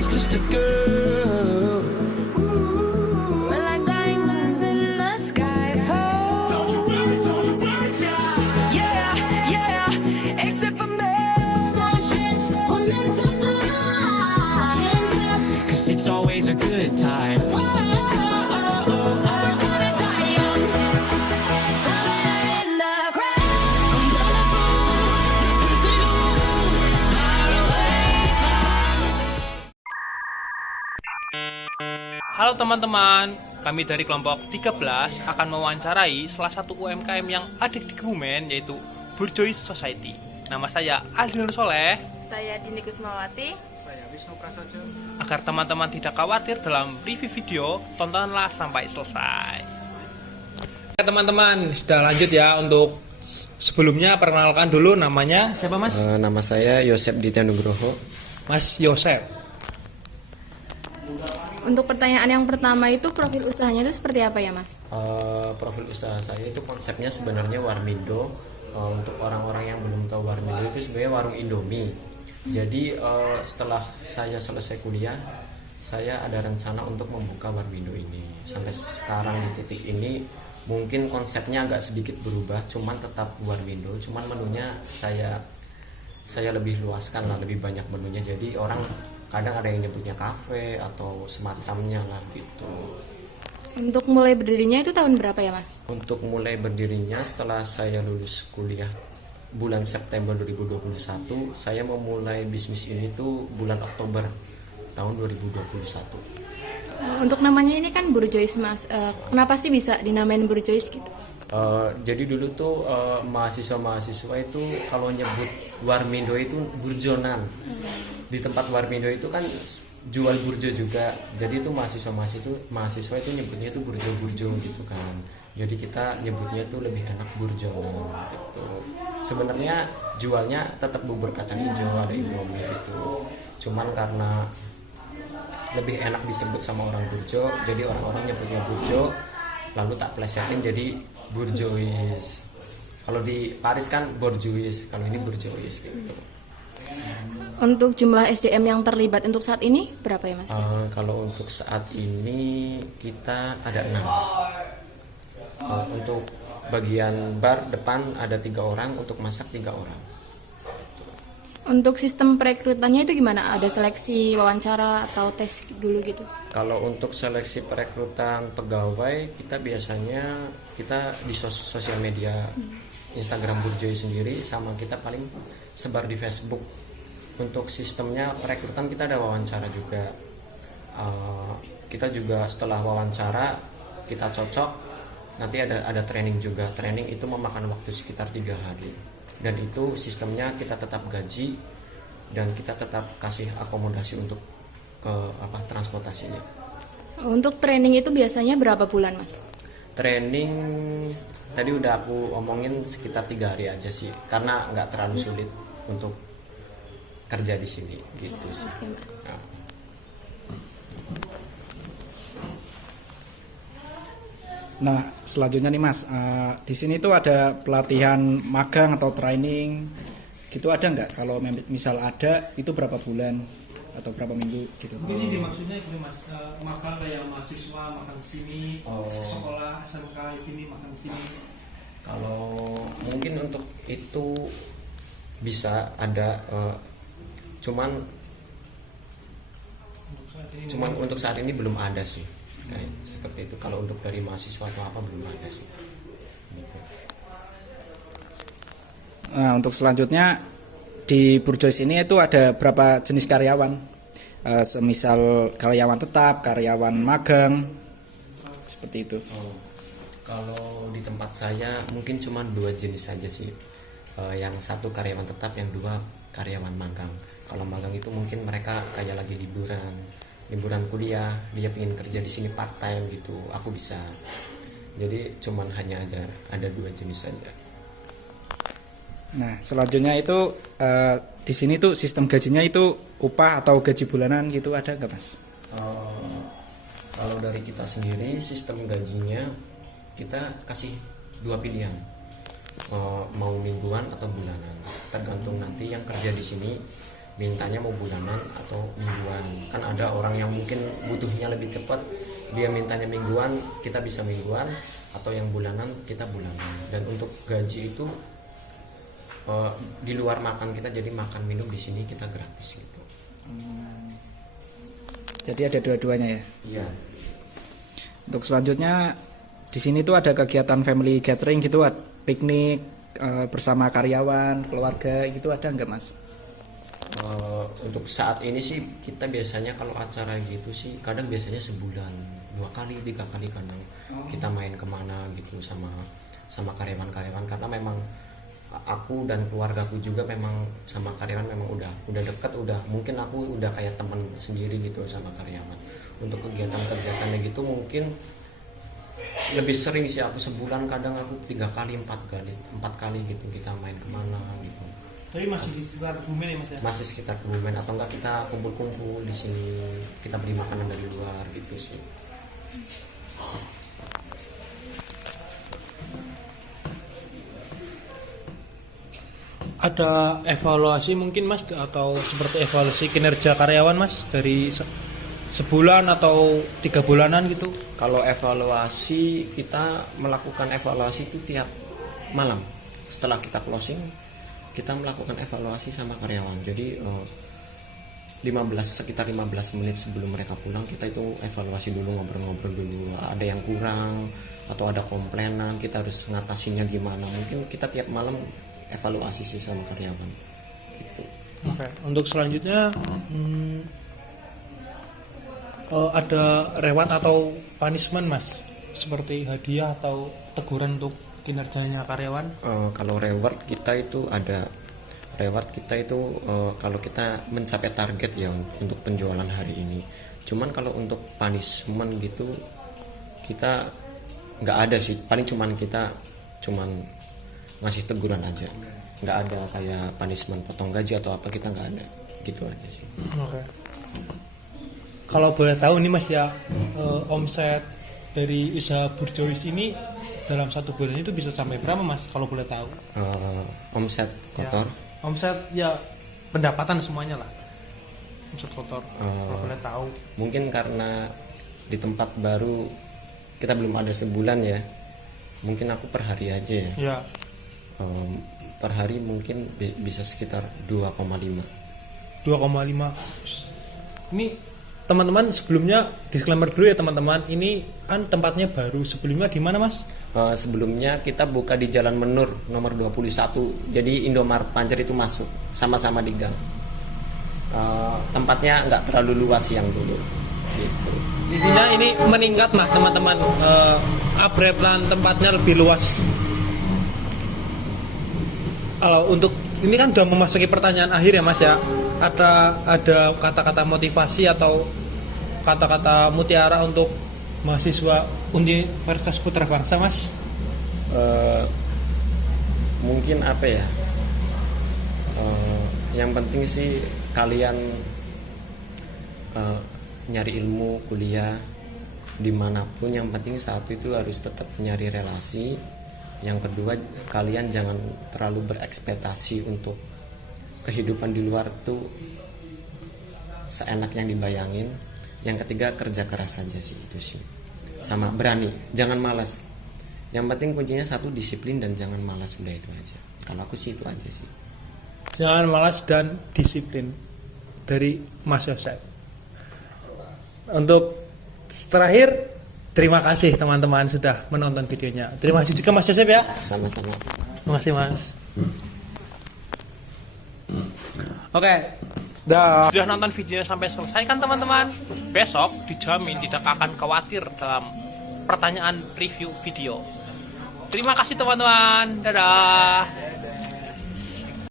was just a girl. We're like diamonds in the sky. Don't you worry, child. Yeah, yeah, except for me. Starships were meant to fly. Cause it's always a good time. Halo teman-teman, kami dari kelompok 13 akan mewawancarai salah satu UMKM yang ada di Kebumen, yaitu Burjois Society. Nama saya Aldinur Soleh. Saya Dini Kusmawati. Saya Wisnu Prasojo. Agar teman-teman tidak khawatir dalam review video, tontonlah sampai selesai. Oke teman-teman, sudah lanjut ya. Untuk sebelumnya perkenalkan dulu namanya siapa mas? Nama saya Yosep Ditya Nugroho. Mas Yosep. Untuk pertanyaan yang pertama itu profil usahanya itu seperti apa ya mas? Profil usaha saya itu konsepnya sebenarnya Warmindo. Untuk orang-orang yang belum tahu Warmindo itu sebenarnya warung Indomie. Jadi setelah saya selesai kuliah, saya ada rencana untuk membuka Warmindo ini. Sampai sekarang di titik ini mungkin konsepnya agak sedikit berubah, cuman tetap Warmindo, cuman menunya saya lebih luaskan lah, lebih banyak menunya. Jadi orang kadang ada yang nyebutnya kafe atau semacamnya lah gitu. Untuk mulai berdirinya itu tahun berapa ya mas? Untuk mulai berdirinya setelah saya lulus kuliah bulan September 2021, saya memulai bisnis ini tuh bulan Oktober tahun 2021. Untuk namanya ini kan Burjois mas, kenapa sih bisa dinamain Burjois gitu? Jadi dulu tuh mahasiswa-mahasiswa itu kalau nyebut Warmindo itu burjonan. Di tempat Warmindo itu kan jual burjo juga. Jadi itu mahasiswa itu nyebutnya itu burjo-burjo gitu kan. Jadi kita nyebutnya tuh lebih enak burjonan gitu. Sebenarnya jualnya tetap bubur kacang hijau, ada Indomie gitu. Cuman karena lebih enak disebut sama orang burjo, jadi orang-orang nyebutnya burjo. Lalu tak plesetin jadi Burjois. Kalau di Paris kan Borjuis, kalau ini Burjois gitu. Untuk jumlah SDM yang terlibat untuk saat ini berapa ya mas? Kalau untuk saat ini kita ada 6. Untuk bagian bar depan ada 3 orang, untuk masak 3 orang. Untuk sistem perekrutannya itu gimana? Ada seleksi, wawancara, atau tes dulu gitu? Kalau untuk seleksi perekrutan pegawai, kita biasanya di sosial media Instagram Burjois sendiri, sama kita paling sebar di Facebook. Untuk sistemnya perekrutan kita ada wawancara juga. Kita juga setelah wawancara kita cocok, nanti ada training juga. Training itu memakan waktu sekitar 3 hari. Dan itu sistemnya kita tetap gaji dan kita tetap kasih akomodasi untuk transportasinya. Untuk training itu biasanya berapa bulan mas? Training tadi udah aku omongin sekitar 3 hari aja sih, karena nggak terlalu sulit untuk kerja di sini gitu sih. Oke, mas. Nah. Nah, selanjutnya nih Mas, di sini tuh ada pelatihan magang atau training, gitu ada nggak? Kalau misal ada, itu berapa bulan atau berapa minggu gitu? Mungkin sih maksudnya itu mas, magang kayak mahasiswa magang di sini, sekolah SMK ini magang di sini. Kalau mungkin untuk itu bisa ada, cuman untuk saat ini belum ada sih. Kayak seperti itu. Kalau untuk dari mahasiswa atau apa belum ada sih. Nah, untuk selanjutnya di Burjois ini itu ada berapa jenis karyawan? Semisal karyawan tetap, karyawan magang, seperti itu. Kalau di tempat saya mungkin cuma 2 jenis saja sih. Yang satu karyawan tetap, yang 2 karyawan magang. Kalau magang itu mungkin mereka kayak lagi liburan kuliah, dia pengen kerja di sini part time gitu, aku bisa. Jadi cuman hanya ada 2 jenis saja. Nah, selanjutnya itu di sini tuh sistem gajinya itu upah atau gaji bulanan gitu, ada nggak mas? Kalau dari kita sendiri sistem gajinya kita kasih 2 pilihan, mau mingguan atau bulanan, tergantung nanti yang kerja di sini. mintanya mau bulanan atau mingguan. Kan ada orang yang mungkin butuhnya lebih cepat, dia mintanya mingguan, kita bisa mingguan, atau yang bulanan kita bulanan. Dan untuk gaji itu di luar makan kita, jadi makan minum di sini kita gratis gitu. Jadi ada dua-duanya ya. Iya. Untuk selanjutnya di sini tuh ada kegiatan family gathering gitu, piknik bersama karyawan, keluarga gitu, ada nggak Mas? Untuk saat ini sih kita biasanya kalau acara gitu sih kadang biasanya sebulan 2 kali 3 kali kadang kita main kemana gitu sama karyawan-karyawan, karena memang aku dan keluargaku juga memang sama karyawan memang udah dekat, mungkin aku udah kayak teman sendiri gitu sama karyawan. Untuk kegiatan-kegiatannya gitu mungkin lebih sering sih, aku sebulan kadang aku 3 kali 4 kali gitu kita main kemana gitu. Tapi masih di sekitar Kebumen ya Mas ya? Masih sekitar Kebumen, atau enggak kita kumpul-kumpul di sini, kita beli makanan dari luar gitu sih. Ada evaluasi mungkin Mas, atau seperti evaluasi kinerja karyawan Mas dari sebulan atau 3 bulanan gitu? Kalau evaluasi, kita melakukan evaluasi itu tiap malam setelah kita closing, kita melakukan evaluasi sama karyawan. Jadi sekitar 15 menit sebelum mereka pulang, kita itu evaluasi dulu, ngobrol-ngobrol dulu, ada yang kurang atau ada komplainan, kita harus ngatasinya gimana. Mungkin kita tiap malam evaluasi sih sama karyawan gitu. Oke. Untuk selanjutnya ada reward atau punishment Mas, seperti hadiah atau teguran untuk kinerjanya karyawan? Kalau reward kita itu ada kalau kita mencapai target ya untuk penjualan hari ini. Cuman kalau untuk punishment gitu kita nggak ada sih, paling kita ngasih teguran aja, nggak ada kayak punishment potong gaji atau apa, kita nggak ada, gitu aja sih. Oke. Kalau boleh tahu nih Mas ya, omset dari usaha Burjois ini dalam 1 bulan itu bisa sampai berapa Mas, kalau boleh tahu? Omset kotor? Ya, omset ya, pendapatan semuanya lah, omset kotor, kalau boleh tahu. Mungkin karena di tempat baru kita belum ada sebulan ya, mungkin aku per hari aja ya. Ya. Per hari mungkin bisa sekitar 2,5. Ini teman-teman, sebelumnya disclaimer dulu ya teman-teman, ini kan tempatnya baru. Sebelumnya di mana Mas? Sebelumnya kita buka di Jalan Menur nomor 21. Jadi Indomaret Panjer itu masuk, sama-sama di gang. Tempatnya nggak terlalu luas yang dulu gitu. Intinya ini meningkat lah teman-teman, upgrade plan tempatnya lebih luas. Kalau untuk ini kan udah memasuki pertanyaan akhir ya Mas ya, ada kata-kata motivasi atau kata-kata mutiara untuk mahasiswa Universitas Putra Bangsa Mas? Mungkin apa ya, yang penting sih kalian nyari ilmu, kuliah dimanapun, yang penting satu itu harus tetap nyari relasi. Yang kedua, kalian jangan terlalu berekspektasi untuk kehidupan di luar tuh seenak yang dibayangin. Yang ketiga, kerja keras saja sih, itu sih. Sama berani, jangan malas. Yang penting kuncinya satu, disiplin dan jangan malas, udah itu aja. Kalau aku sih itu aja sih. Jangan malas dan disiplin dari Mas Yosef. Untuk terakhir, terima kasih teman-teman sudah menonton videonya. Terima kasih juga Mas Yosef ya. Sama-sama. Terima kasih Mas. Oke, sudah nonton videonya sampai selesai kan teman-teman? Besok dijamin tidak akan khawatir dalam pertanyaan review video. Terima kasih teman-teman. Dadah.